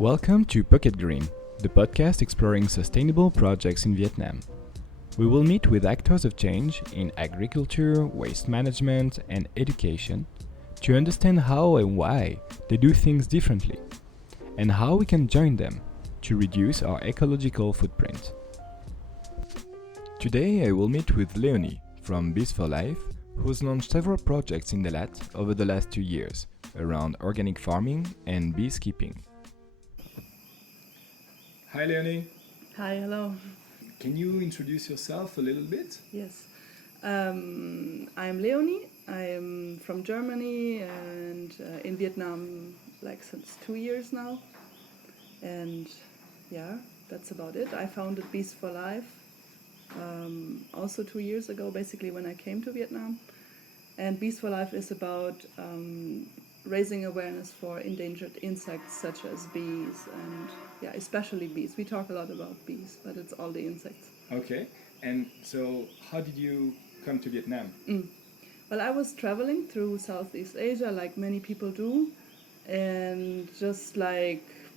Welcome to PocketGreen, the podcast exploring sustainable projects in Vietnam. We will meet with actors of change in agriculture, waste management, and education to understand how and why they do things differently, and how we can join them to reduce our ecological footprint. Today I will meet with Léonie from Bees4Life, who's launched several projects in Dalat over the last 2 years around organic farming and beekeeping. Hi Léonie. Hi, hello. Can you introduce yourself a little bit? Yes. I'm Leonie. I'm from Germany and in Vietnam since 2 years now. And yeah, that's about it. I founded Bees4Life also 2 years ago, basically when I came to Vietnam. And Bees4Life is about raising awareness for endangered insects such as bees and especially bees. We talk a lot about bees, but it's all the insects. Okay, and so how did you come to Vietnam? Well, I was traveling through Southeast Asia like many people do, and just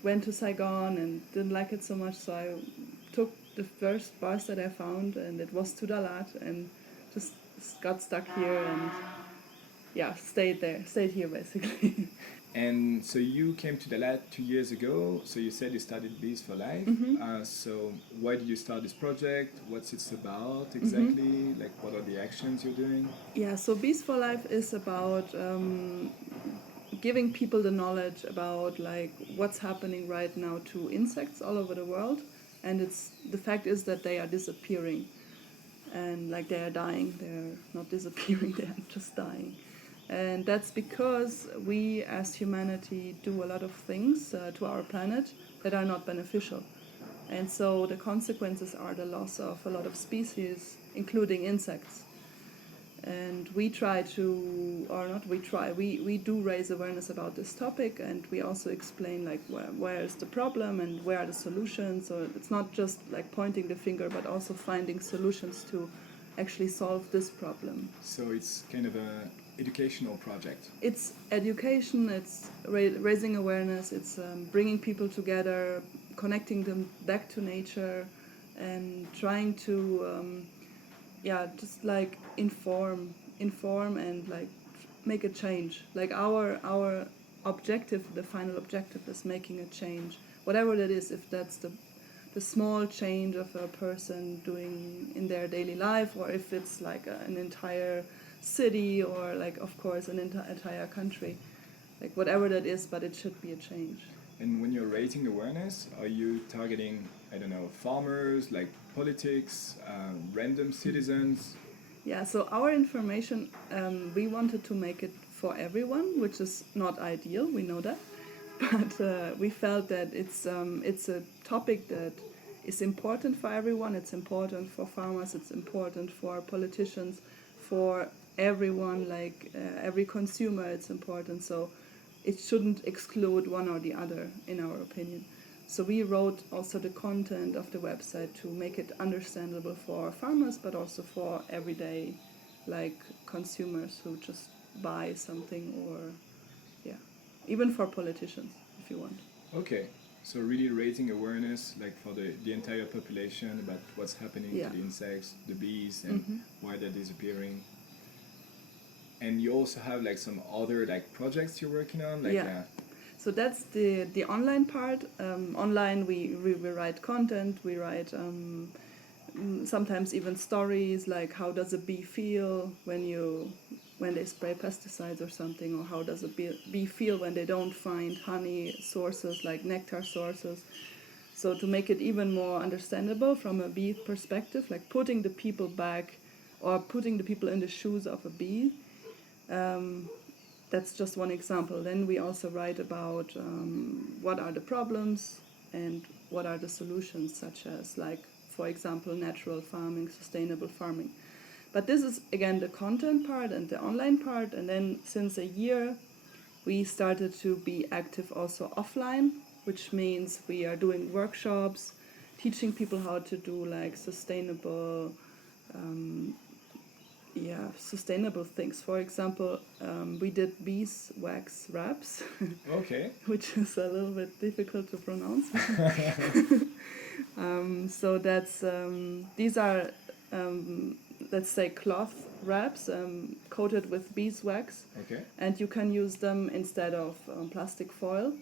went to Saigon and didn't like it so much, so I took the first bus that I found, and it was to Dalat, and just got stuck here and stayed here basically. And so you came to Dalat 2 years ago, so you said you started Bees4Life. So why did you start this project? What's it about exactly? What are the actions you're doing? Yeah, so Bees4Life is about giving people the knowledge about what's happening right now to insects all over the world, and the fact is that they are disappearing, and they are dying. They're not disappearing; they are just dying. And that's because we as humanity do a lot of things to our planet that are not beneficial. And so the consequences are the loss of a lot of species, including insects. And we do raise awareness about this topic, and we also explain where is the problem and where are the solutions. So it's not just pointing the finger, but also finding solutions to actually solve this problem. So it's kind of a educational project. It's education, it's raising awareness, it's bringing people together, connecting them back to nature, and trying to inform and make a change. Our objective, the final objective, is making a change, whatever that is. If that's the small change of a person doing in their daily life, or if it's an entire city, or of course an entire country, whatever that is, but it should be a change. And when you're raising awareness, are you targeting, farmers, politics, random citizens? Yeah, so our information, we wanted to make it for everyone, which is not ideal, we know that. But we felt that it's a topic that is important for everyone. It's important for farmers, it's important for politicians, for everyone, every consumer, it's important. So it shouldn't exclude one or the other, in our opinion. So we wrote also the content of the website to make it understandable for farmers, but also for everyday consumers who just buy something, or even for politicians if you want. Okay, so really raising awareness for the entire population about what's happening to the insects, the bees, and why they're disappearing. And you also have some other projects you're working on? So that's the online part. Online we write content, we write sometimes even stories, how does a bee feel when they spray pesticides or something, or how does a bee feel when they don't find honey sources, nectar sources. So to make it even more understandable from a bee perspective, putting the people back, or putting the people in the shoes of a bee. That's just one example. Then we also write about what are the problems and what are the solutions, such as for example, natural farming, sustainable farming. But this is again the content part and the online part. And then since a year we started to be active also offline, which means we are doing workshops, teaching people how to do sustainable sustainable things. For example, we did beeswax wraps, Okay. which is a little bit difficult to pronounce. So that's these are let's say cloth wraps coated with beeswax, Okay. and you can use them instead of plastic foil,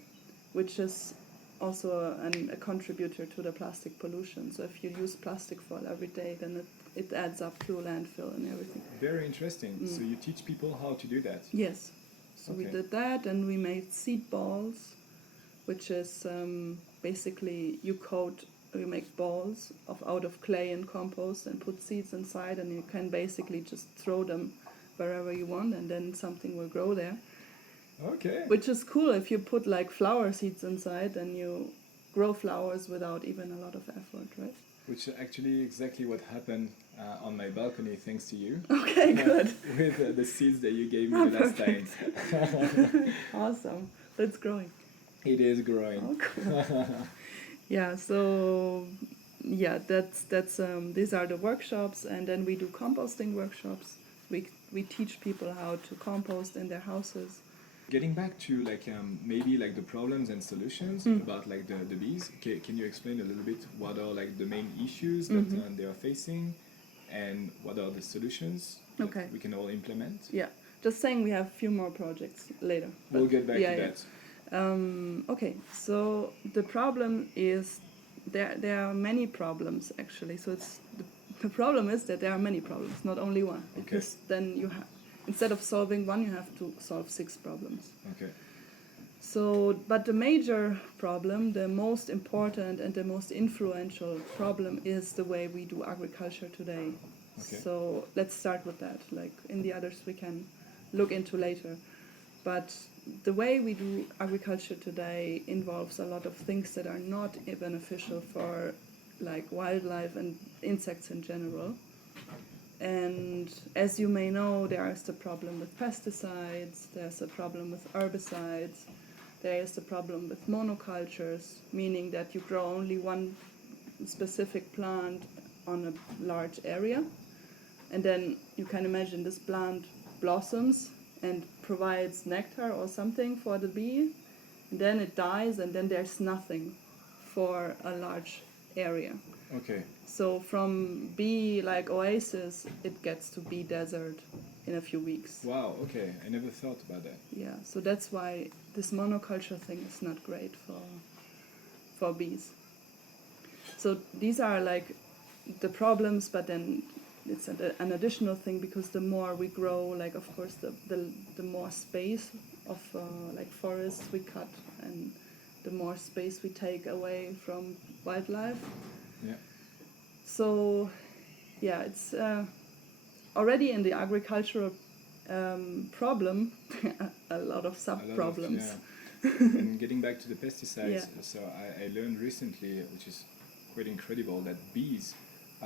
which is also a contributor to the plastic pollution. So if you use plastic foil every day, then it adds up to landfill and everything. Very interesting. So you teach people how to do that. Yes. So we Okay. did that, and we made seed balls, which is basically you make balls out of clay and compost and put seeds inside, and you can basically just throw them wherever you want, and then something will grow there. Okay. Which is cool. If you put like flower seeds inside, then you grow flowers without even a lot of effort, right? Which is actually exactly what happened on my balcony, thanks to you. Okay, good. With the seeds that you gave me the last time. Awesome. That's growing. It is growing. Oh, cool. Yeah, so yeah, that's these are the workshops, and then we do composting workshops. We teach people how to compost in their houses. Getting back to like maybe like the problems and solutions about like the bees, can you explain a little bit what are like the main issues that they are facing, and what are the solutions Okay. we can all implement? Yeah, just saying we have a few more projects later. We'll get back to that. Okay, so the problem is there are many problems actually. So the problem is that there are many problems, not only one. Okay. Because then you have, instead of solving one, you have to solve 6 problems. Okay. So, but the major problem, the most important and the most influential problem is the way we do agriculture today. Okay. So let's start with that. Like in the others we can look into later. But the way we do agriculture today involves a lot of things that are not beneficial for like wildlife and insects in general. And as you may know, there is the problem with pesticides, there's a problem with herbicides, there is the problem with monocultures, meaning that you grow only one specific plant on a large area. And then you can imagine this plant blossoms and provides nectar or something for the bee. And then it dies, and then there's nothing for a large area. Okay. So from bee like oasis, it gets to bee desert in a few weeks. Wow. Okay. I never thought about that. Yeah. So that's why this monoculture thing is not great for bees. So these are like the problems, but then it's an additional thing, because the more we grow, like of course the more space of like forests we cut, and the more space we take away from wildlife. Yeah. So yeah, it's already in the agricultural problem a lot of sub-problems. And getting back to the pesticides, Yeah. so I learned recently, which is quite incredible, that bees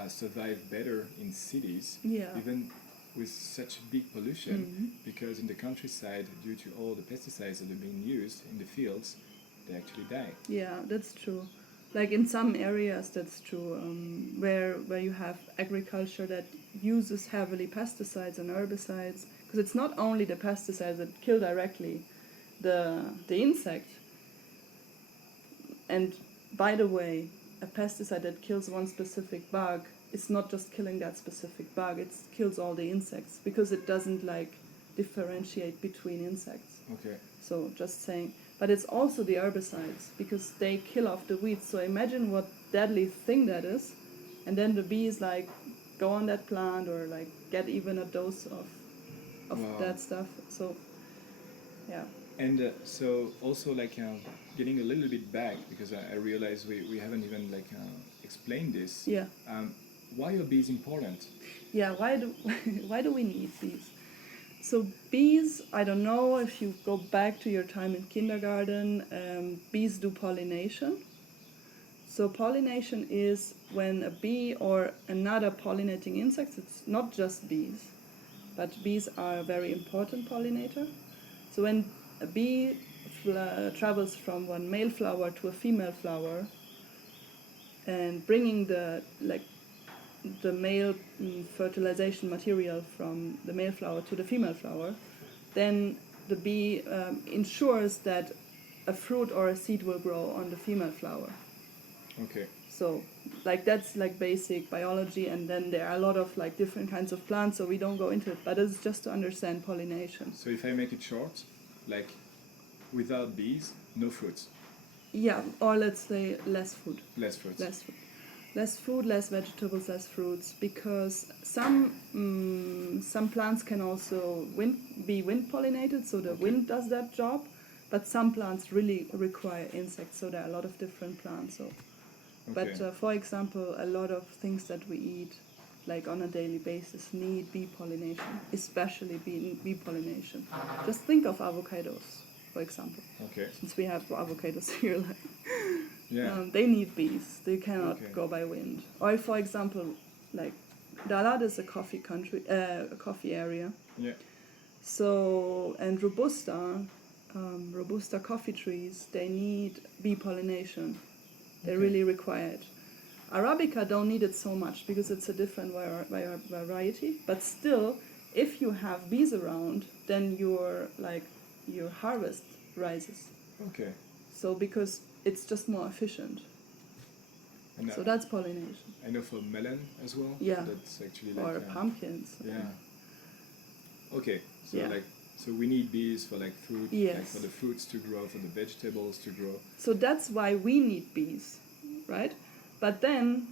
survive better in cities, Yeah. even with such big pollution, because in the countryside, due to all the pesticides that are being used in the fields, they actually die. Yeah, that's true. Like in some areas, that's true. Where you have agriculture that uses heavily pesticides and herbicides, because it's not only the pesticides that kill directly the insect. And by the way, a pesticide that kills one specific bug, it's not just killing that specific bug; it kills all the insects, because it doesn't like differentiate between insects. Okay. So just saying. But it's also the herbicides, because they kill off the weeds. So imagine what deadly thing that is. And then the bees like go on that plant, or like get even a dose of Wow. that stuff. So yeah. And so also like getting a little bit back, because I realize we haven't even like explained this. Yeah. Why are bees important? Yeah, why do we need bees? So bees, I don't know if you go back to your time in kindergarten, bees do pollination. So pollination is when a bee or another pollinating insect, it's not just bees, but bees are a very important pollinator. So when a bee travels from one male flower to a female flower, and bringing the like the male fertilization material from the male flower to the female flower, then the bee ensures that a fruit or a seed will grow on the female flower. Okay. So, like, that's like basic biology, and then there are a lot of like different kinds of plants, so we don't go into it, but it's just to understand pollination. So if I make it short, like without bees, no fruits. Yeah, or let's say less food. Less fruits. Less food. Less food, less vegetables, less fruits, because some plants can also be wind pollinated, so the wind does that job, but some plants really require insects, so there are a lot of different plants. So. But for example, a lot of things that we eat, like on a daily basis, need bee pollination, especially bee pollination. Just think of avocados, for example. Okay. Since we have avocados here, like, Yeah. they need bees. They cannot go by wind. Or for example, like Dalat is a coffee country, a coffee area. Yeah. So and Robusta coffee trees, they need bee pollination. They really require it. Arabica don't need it so much because it's a different variety. But still, if you have bees around, then your harvest rises. Okay. So because it's just more efficient. And So that's pollination. I know for melon as well. Yeah. That's actually like Or pumpkins. Yeah. Okay. So Yeah. so we need bees for like fruit, Yes. like for the fruits to grow, for the vegetables to grow. So that's why we need bees, right? But then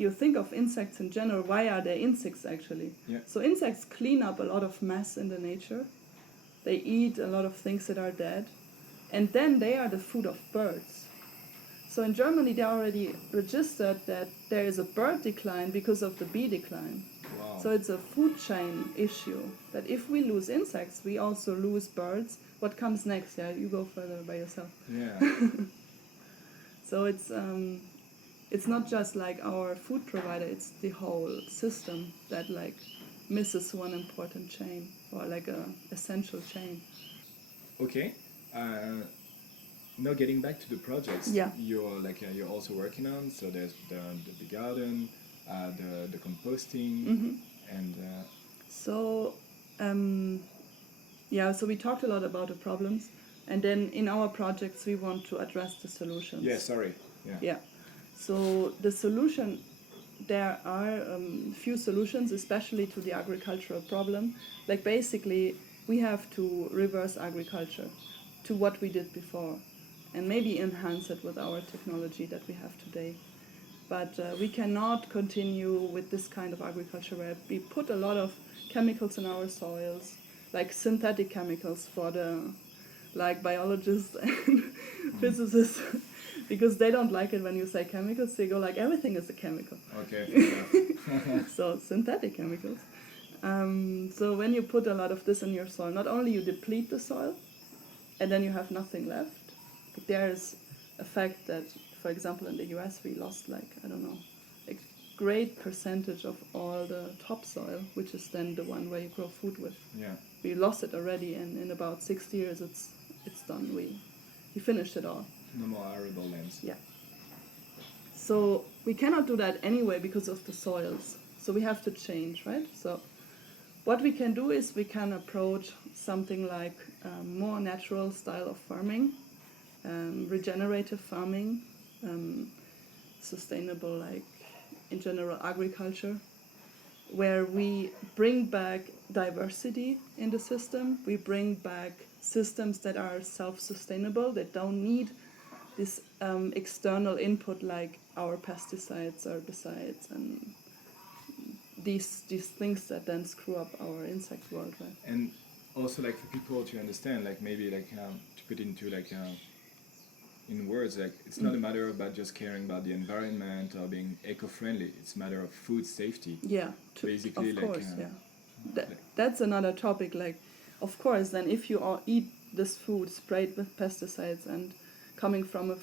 you think of insects in general. Why are there insects actually? Yeah. So insects clean up a lot of mess in the nature. They eat a lot of things that are dead, and then they are the food of birds. So in Germany, they already registered that there is a bird decline because of the bee decline. Wow. So it's a food chain issue, that if we lose insects, we also lose birds. What comes next? Yeah, you go further by yourself. Yeah. So it's not just like our food provider, it's the whole system that like misses one important chain, or like a essential chain. Okay. Now getting back to the projects, Yeah. You're also working on. So there's the garden, the composting, and So so we talked a lot about the problems, and then in our projects we want to address the solutions. yeah. Sorry. Yeah. Yeah. So the solution, there are few solutions, especially to the agricultural problem. Like basically, we have to reverse agriculture to what we did before, and maybe enhance it with our technology that we have today. But we cannot continue with this kind of agriculture where we put a lot of chemicals in our soils, like synthetic chemicals for the biologists and physicists. Because they don't like it when you say chemicals, they go like everything is a chemical. Okay. Fair enough. So synthetic chemicals. So when you put a lot of this in your soil, not only you deplete the soil, and then you have nothing left. But there is a fact that, for example, in the US we lost a great percentage of all the topsoil, which is then the one where you grow food with. Yeah. We lost it already, and in about 60 years it's done. We finished it all. No more arable lands. Yeah. So we cannot do that anyway because of the soils. So we have to change, right? So what we can do is we can approach something like more natural style of farming, regenerative farming, sustainable, like in general agriculture, where we bring back diversity in the system. We bring back systems that are self-sustainable, that don't need this external input like our pesticides, herbicides, and these things that then screw up our insect world, right? And also, like, for people to understand, like, maybe to put into in words, like, it's not a matter about just caring about the environment or being eco-friendly. It's a matter of food safety. Yeah, basically, of course, yeah. That's another topic. Like, of course, then if you all eat this food sprayed with pesticides and coming from a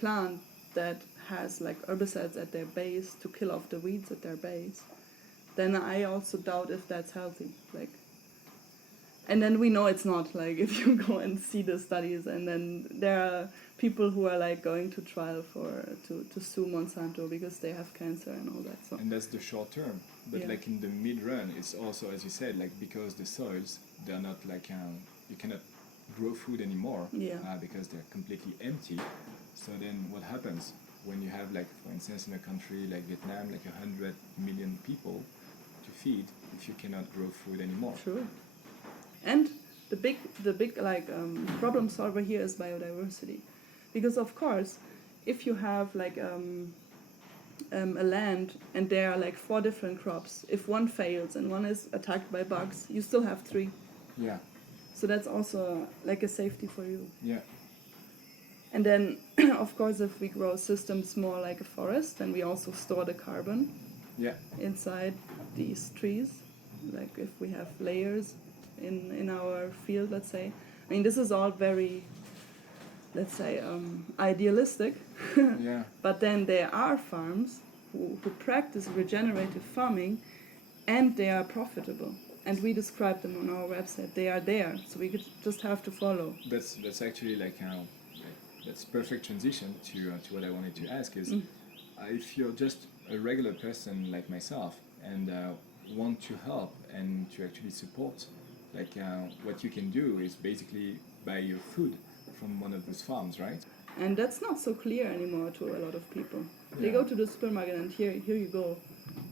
plant that has like herbicides at their base to kill off the weeds at their base, then I also doubt if that's healthy. Like, And then we know it's not, like, if you go and see the studies, and then there are people who are like going to trial to sue Monsanto because they have cancer and all that. So And that's the short term. But Yeah. like in the mid run, it's also, as you said, like because the soils, they're not like, you cannot grow food anymore Yeah. because they're completely empty. So then what happens when you have, like, for instance, in a country like Vietnam, like 100 million people to feed, if you cannot grow food anymore? True. And the big like problem solver here is biodiversity, because of course, if you have like a land and there are like 4 different crops, if one fails and one is attacked by bugs, you still have 3. Yeah, So that's also like a safety for you. yeah, And then, of course, if we grow systems more like a forest, then we also store the carbon yeah. inside these trees. Like if we have layers in our field, let's say. I mean, this is all very, let's say, idealistic. Yeah. But then there are farms who practice regenerative farming, and they are profitable. And we describe them on our website. They are there, so we could just have to follow. That's actually like that's perfect transition to what I wanted to ask is if you're just a regular person like myself and want to help and to actually support, like what you can do is basically buy your food from one of those farms, right? And that's not so clear anymore to a lot of people. They Yeah. go to the supermarket and here you go.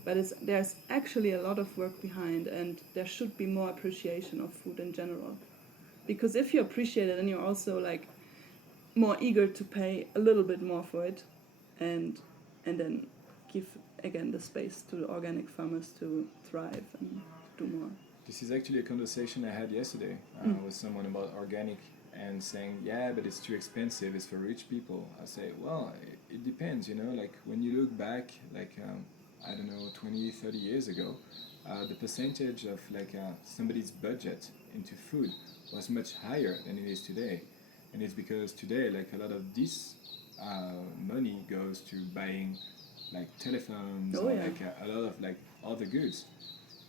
But there's actually a lot of work behind, and there should be more appreciation of food in general. Because if you appreciate it, then you're also like more eager to pay a little bit more for it, and then give again the space to the organic farmers to thrive and do more. This is actually a conversation I had yesterday with someone about organic and saying, yeah, but it's too expensive, it's for rich people. I say, well, it depends, you know, like when you look back, like, I don't know, 20, 30 years ago, the percentage of like somebody's budget into food was much higher than it is today. And it's because today, like a lot of this money goes to buying like telephones Oh, or yeah. like a lot of like other goods.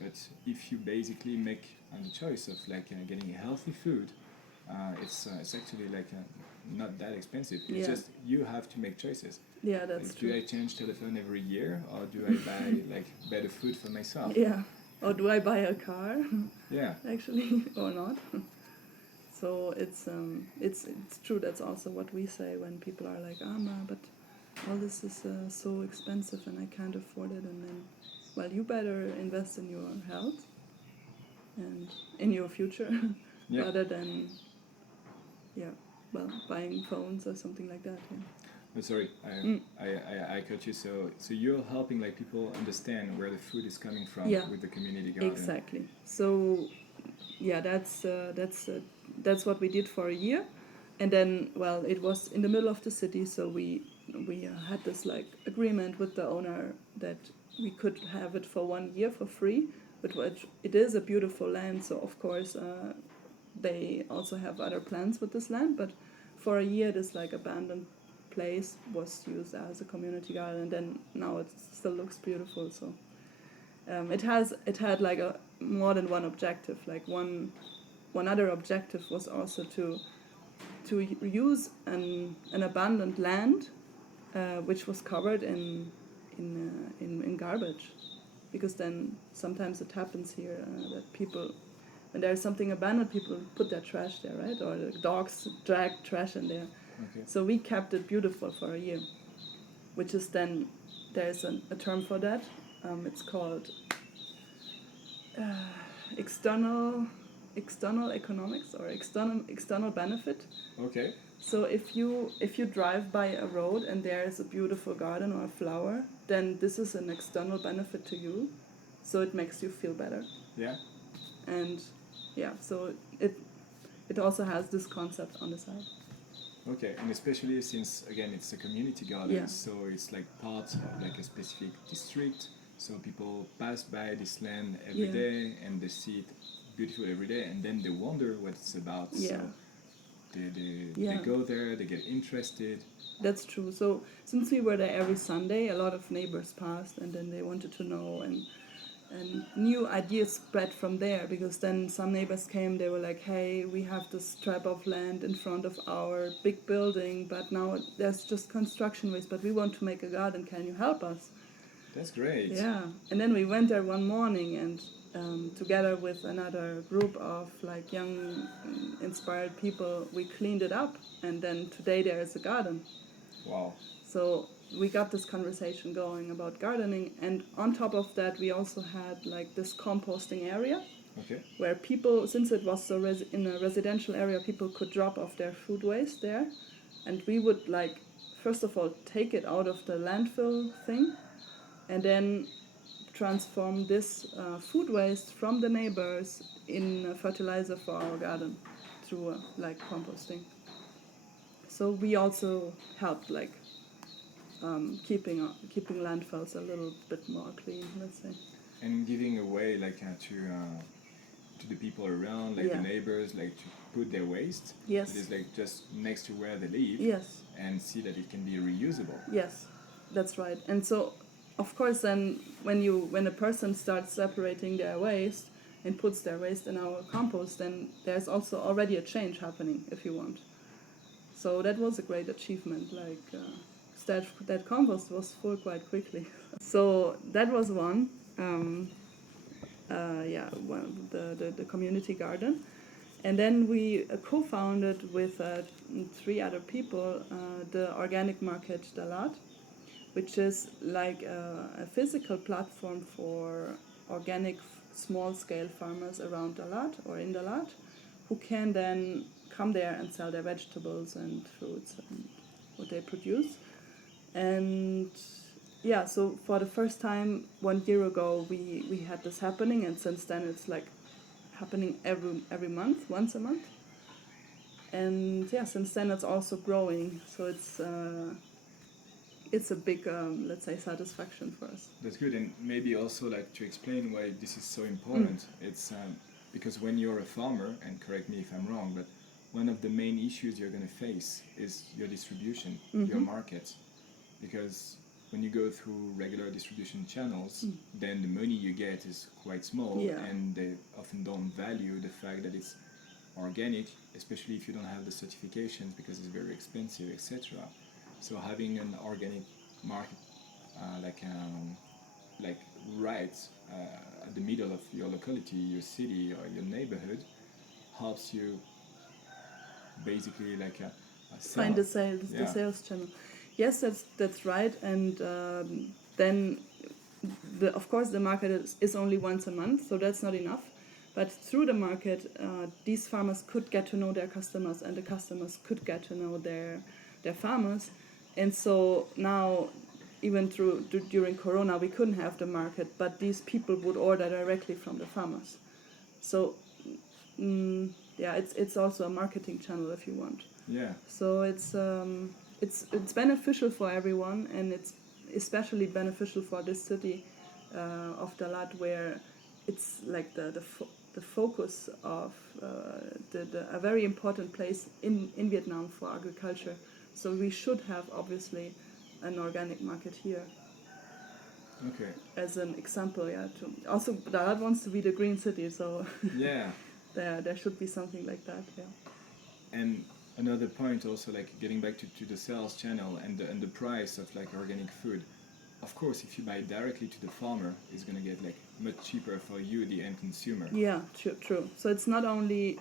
But if you basically make the choice of like getting healthy food, it's actually like not that expensive. It's Yeah. just you have to make choices. Yeah, that's Like, true. do I change telephone every year or do I buy like better food for myself? Yeah. Or do I buy a car, Yeah, actually, or not? So it's true. That's also what we say when people are like, ma, but all this is so expensive and I can't afford it. And then, well, you better invest in your health and in your future yeah. rather than, yeah, well, buying phones or something like that. Yeah. But sorry, I cut you. So you're helping like people understand where the food is coming from Yeah. with the community garden. Exactly. So, yeah, that's what we did for a year, and then, well, it was in the middle of the city, so we had this like agreement with the owner that we could have it for 1 year for free, but it is a beautiful land, so of course they also have other plans with this land, but for a year this like abandoned place was used as a community garden, and then now it still looks beautiful. So it had like a more than one objective. Like one other objective was also to use an abandoned land which was covered in garbage, because then sometimes it happens here that people, when there's something abandoned, people put their trash there, right? Or the dogs drag trash in there. Okay. So we kept it beautiful for a year, which is then, there's a term for that. It's called external economics, or external benefit. Okay. So if you drive by a road and there is a beautiful garden or a flower, then this is an external benefit to you, so it makes you feel better. Yeah. And yeah, so it also has this concept on the side. Okay, and especially since again it's a community garden, Yeah. so it's like part of like a specific district. So people pass by this land every Yeah. day and they see it beautiful every day, and then they wonder what it's about. Yeah. So they Yeah. go there, they get interested. That's true. So since we were there every Sunday, a lot of neighbors passed, and then they wanted to know, and new ideas spread from there, because then some neighbors came, they were like, hey, we have this strip of land in front of our big building, but now there's just construction waste, but we want to make a garden, can you help us? That's great. Yeah, and then we went there one morning, and together with another group of like young inspired people, we cleaned it up, and then today there is a garden. Wow. So we got this conversation going about gardening, and on top of that we also had like this composting area. Okay. Where people, since it was so in a residential area, people could drop off their food waste there, and we would like first of all take it out of the landfill thing, and then transform this food waste from the neighbors in fertilizer for our garden through like composting. So we also helped like keeping landfills a little bit more clean, let's say. And giving away like to the people around, like Yeah. the neighbors, like to put their waste. Yes. It is like just next to where they live. Yes. And see that it can be reusable. Yes, that's right. And so, of course, then when a person starts separating their waste and puts their waste in our compost, then there's also already a change happening, if you want. So that was a great achievement. Like that compost was full quite quickly. So that was one. Well, the community garden. And then we co-founded with 3 other people the organic market Dalat, which is like a physical platform for organic small-scale farmers around Dalat or in Dalat, who can then come there and sell their vegetables and fruits and what they produce. And yeah, so for the first time 1 year ago we had this happening, and since then it's like happening every month, once a month. And yeah, since then it's also growing, so it's a big let's say satisfaction for us. That's good. And maybe also like to explain why this is so important. It's because when you're a farmer, and correct me if I'm wrong, but one of the main issues you're going to face is your distribution, your market, because when you go through regular distribution channels, then the money you get is quite small, and they often don't value the fact that it's organic, especially if you don't have the certifications, because it's very expensive, etc. So having an organic market like right at the middle of your locality, your city, or your neighborhood helps you basically like find the sales channel. Yes, that's right. And then of course the market is only once a month, so that's not enough. But through the market, these farmers could get to know their customers, and the customers could get to know their farmers. And so now, even during Corona, we couldn't have the market, but these people would order directly from the farmers. So it's also a marketing channel, if you want. Yeah. So it's beneficial for everyone, and it's especially beneficial for this city of Dalat, where it's like the focus of a very important place in Vietnam for agriculture. So we should have obviously an organic market here. Okay. As an example, yeah. Also, Dalat wants to be the green city, so yeah. there should be something like that. Yeah. And another point also, like getting back to the sales channel and the price of like organic food. Of course, if you buy directly to the farmer, it's going to get like much cheaper for you, the end consumer. Yeah, true. So it's not only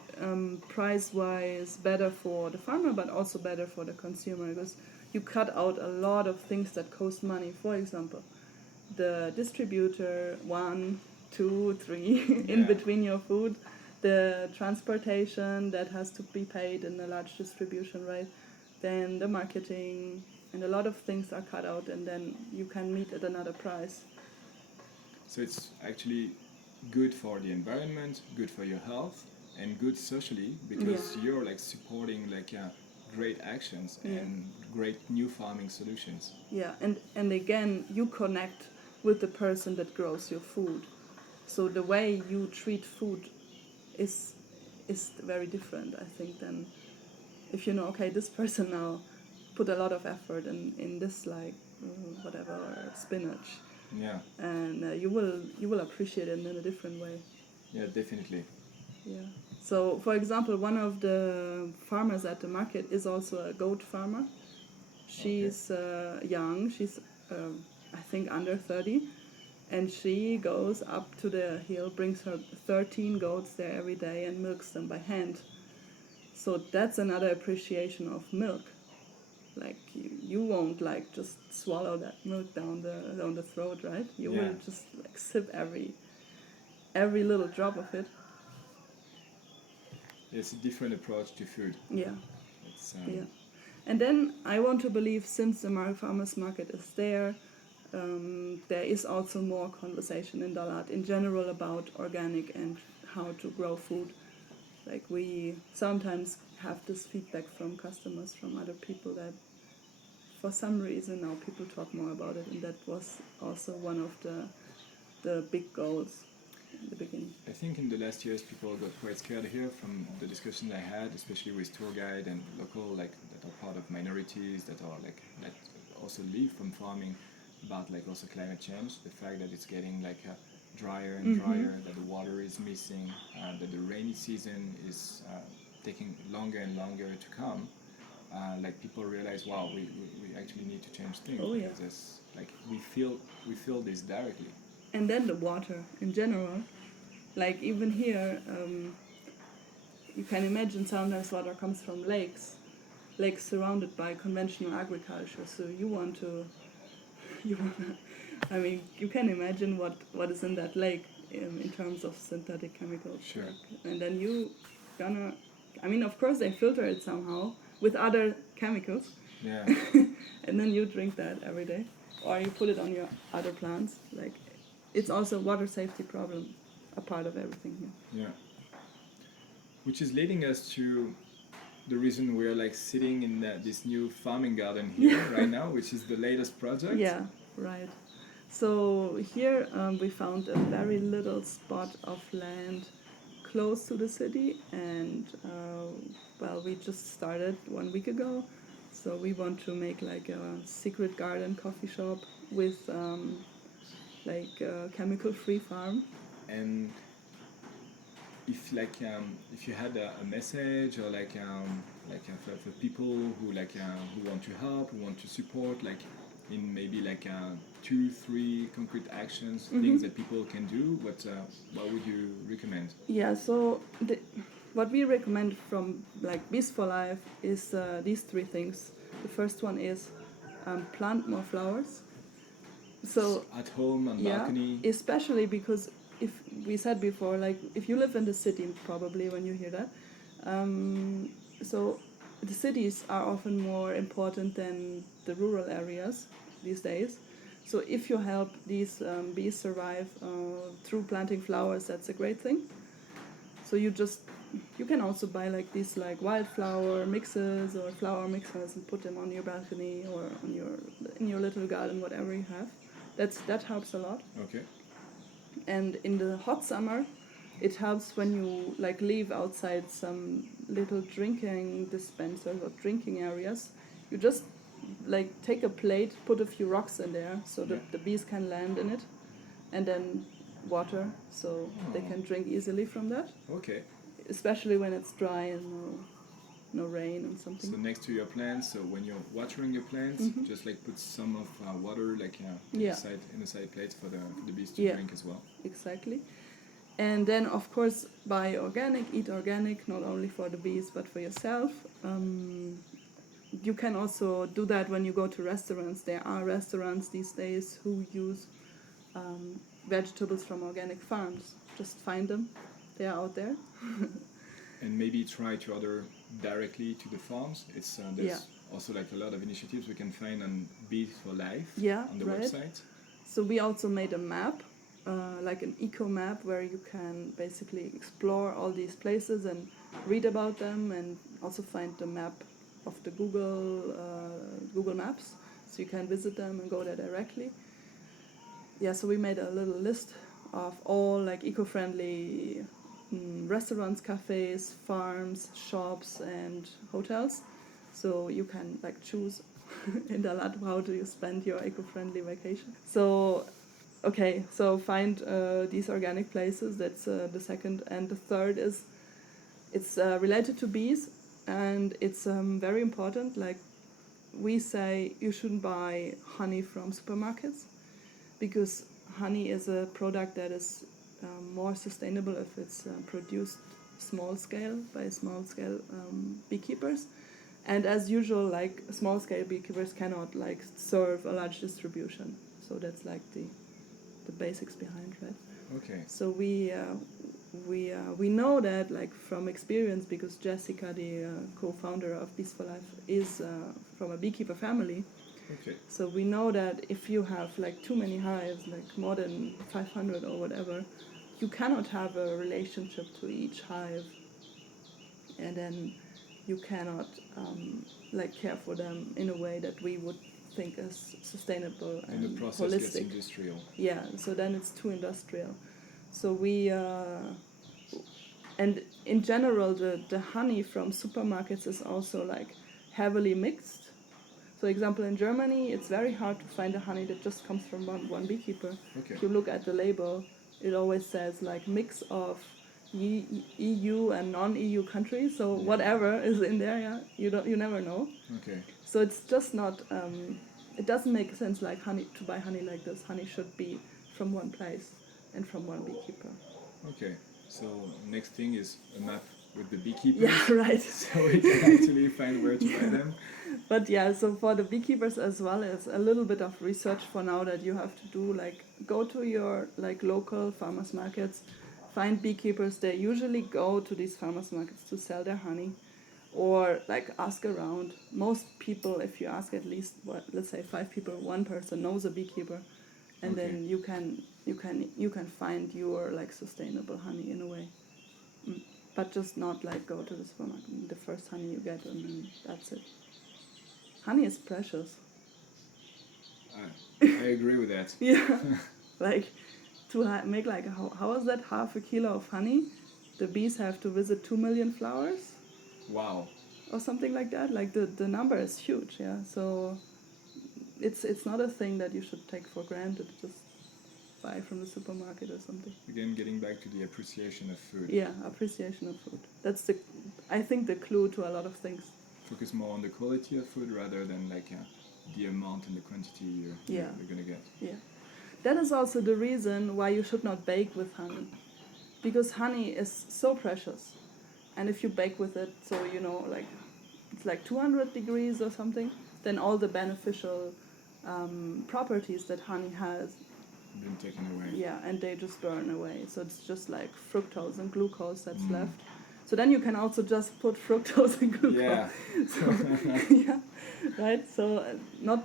price-wise better for the farmer, but also better for the consumer, because you cut out a lot of things that cost money. For example, the distributor, 1, 2, 3 in between your food, the transportation that has to be paid in a large distribution, right? Then the marketing, and a lot of things are cut out, and then you can meet at another price. So it's actually good for the environment, good for your health, and good socially, because you're like supporting like great actions and great new farming solutions. Yeah, and again, you connect with the person that grows your food. So the way you treat food is very different, I think, than if you know, okay, this person now put a lot of effort in this, like whatever, spinach, Yeah. And you will appreciate it in a different way. Yeah, definitely. Yeah. So, for example, one of the farmers at the market is also a goat farmer. She's young. She's I think under 30, and she goes up to the hill, brings her 13 goats there every day, and milks them by hand. So that's another appreciation of milk. Like you won't like just swallow that milk down the throat, right? You will just like sip every little drop of it. It's a different approach to food. Yeah. It's Yeah. And then I want to believe, since the farmers market is there, there is also more conversation in Dalat in general about organic and how to grow food. Like we sometimes have this feedback from customers, from other people, that for some reason now people talk more about it, and that was also one of the big goals in the beginning. I think in the last years people got quite scared here from the discussions I had, especially with tour guide and local, like that are part of minorities that are like that also live from farming, about like also climate change, the fact that it's getting like drier and drier, that the water is missing, that the rainy season is taking longer and longer to come. Like people realize, wow, we actually need to change things. Oh, yeah. Because like we feel this directly. And then the water in general, like even here, you can imagine sometimes water comes from lakes surrounded by conventional agriculture. So you want to, I mean, you can imagine what is in that lake in terms of synthetic chemicals. Sure. And then I mean, of course they filter it somehow with other chemicals. Yeah. And then you drink that every day, or you put it on your other plants. Like, it's also a water safety problem, a part of everything here. Yeah. Which is leading us to the reason we're like sitting in this new farming garden here right now, which is the latest project. Yeah, right. So here we found a very little spot of land close to the city, and well, we just started 1 week ago. So we want to make like a secret garden coffee shop with like a chemical-free farm. And if you had a message or for people who who want to help, who want to support, like in maybe like 2-3 concrete actions, things that people can do, what would you recommend? Yeah, so what we recommend from like Bees4Life is these 3 things. The first one is plant more flowers. So at home, on balcony. Especially because, if we said before, like if you live in the city, probably when you hear that, so the cities are often more important than the rural areas these days. So if you help these bees survive through planting flowers, that's a great thing. So you can also buy like these like wildflower mixes or flower mixers and put them on your balcony or in your little garden, whatever you have. That helps a lot. Okay. And in the hot summer, it helps when you like leave outside some little drinking dispensers or drinking areas. You just like take a plate, put a few rocks in there so that the bees can land in it, and then water so they can drink easily from that. Okay. Especially when it's dry and no rain and something. So next to your plants, so when you're watering your plants, just like put some of water like in the side plates for the bees to drink as well. Exactly. And then of course buy organic, eat organic, not only for the bees but for yourself. You can also do that when you go to restaurants. There are restaurants these days who use vegetables from organic farms. Just find them. They are out there. And maybe try to order directly to the farms. It's there's also like a lot of initiatives we can find on Bees4Life on the website. So we also made a map, like an eco-map, where you can basically explore all these places and read about them, and also find the map of the Google Maps, so you can visit them and go there directly. Yeah, so we made a little list of all like eco-friendly restaurants, cafes, farms, shops, and hotels. So you can like choose in Dalat how do you spend your eco-friendly vacation. So okay, so find these organic places. That's the second. And the third is it's related to bees, and it's very important. Like we say, you shouldn't buy honey from supermarkets because honey is a product that is more sustainable if it's produced small scale by small scale beekeepers. And as usual, like small scale beekeepers cannot like serve a large distribution. So that's like the basics behind, right? Okay. So we know that like from experience, because Jessica, the co-founder of Bees4Life, is from a beekeeper family. Okay. So we know that if you have like too many hives, like more than 500 or whatever, you cannot have a relationship to each hive, and then you cannot like care for them in a way that we would think is sustainable and And the process gets holistic. industrial. Yeah, so then it's too industrial. So we and in general the honey from supermarkets is also like heavily mixed. So example, in Germany it's very hard to find a honey that just comes from one beekeeper. Okay. If you look at the label, it always says like mix of EU and non-EU countries, so Yeah. whatever is in there, yeah, you never know. Okay. So it's just not it doesn't make sense like honey to buy honey like this. Honey should be from one place and from one beekeeper. Okay. So next thing is a map with the beekeepers. Yeah, right. So we can actually find where to buy them. But yeah, so for the beekeepers as well, as a little bit of research for now that you have to do, like go to your like local farmers markets, find beekeepers. They usually go to these farmers markets to sell their honey, or like ask around. Most people, if you ask at least let's say 5 people, one person knows a beekeeper, and Okay. then you can find your like sustainable honey in a way. But just not like go to the supermarket, the first honey you get, and then that's it. Honey is precious. I agree with that. Yeah, like to make like how is that half a kilo of honey? The bees have to visit 2 million flowers Wow. or something like that. Like the number is huge. Yeah, so it's not a thing that you should take for granted. Just buy from the supermarket or something. Again, getting back to the appreciation of food. Yeah, appreciation of food. That's I think the clue to a lot of things. Focus more on the quality of food rather than like the amount and the quantity you're gonna get. Yeah, that is also the reason why you should not bake with honey, because honey is so precious, and if you bake with it, so you know, like it's like 200 degrees or something, then all the beneficial properties that honey has, Been taken away. yeah, and they just burn away. So it's just like fructose and glucose that's left. So then you can also just put fructose and glucose. Yeah. So, yeah, right. So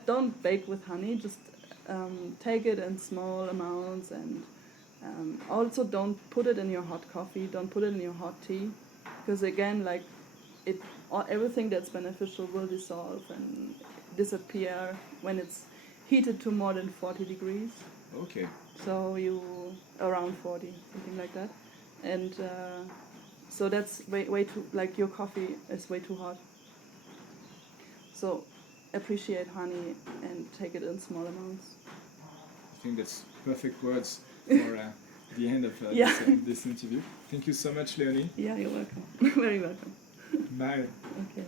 don't bake with honey. Just take it in small amounts, and also don't put it in your hot coffee. Don't put it in your hot tea, because again, like everything that's beneficial will dissolve and disappear when it's heated to more than 40 degrees. Okay. So around 40, something like that, and so that's way too, like your coffee is way too hot. So appreciate honey and take it in small amounts. I think that's perfect words for the end of this interview. Thank you so much, Léonie. Yeah, you're welcome. Very welcome. Bye. Okay.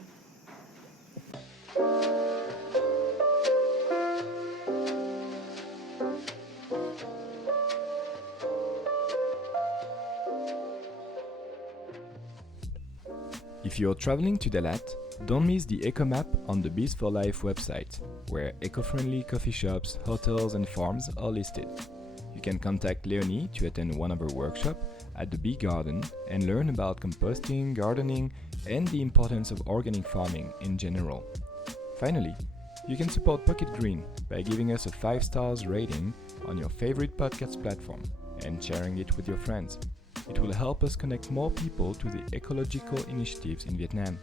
If you're traveling to Dalat, don't miss the EcoMap on the Bees4Life website, where eco-friendly coffee shops, hotels and farms are listed. You can contact Léonie to attend one of her workshops at the Bee Garden and learn about composting, gardening and the importance of organic farming in general. Finally, you can support PocketGreen by giving us a 5-star rating on your favorite podcast platform and sharing it with your friends. It will help us connect more people to the ecological initiatives in Vietnam.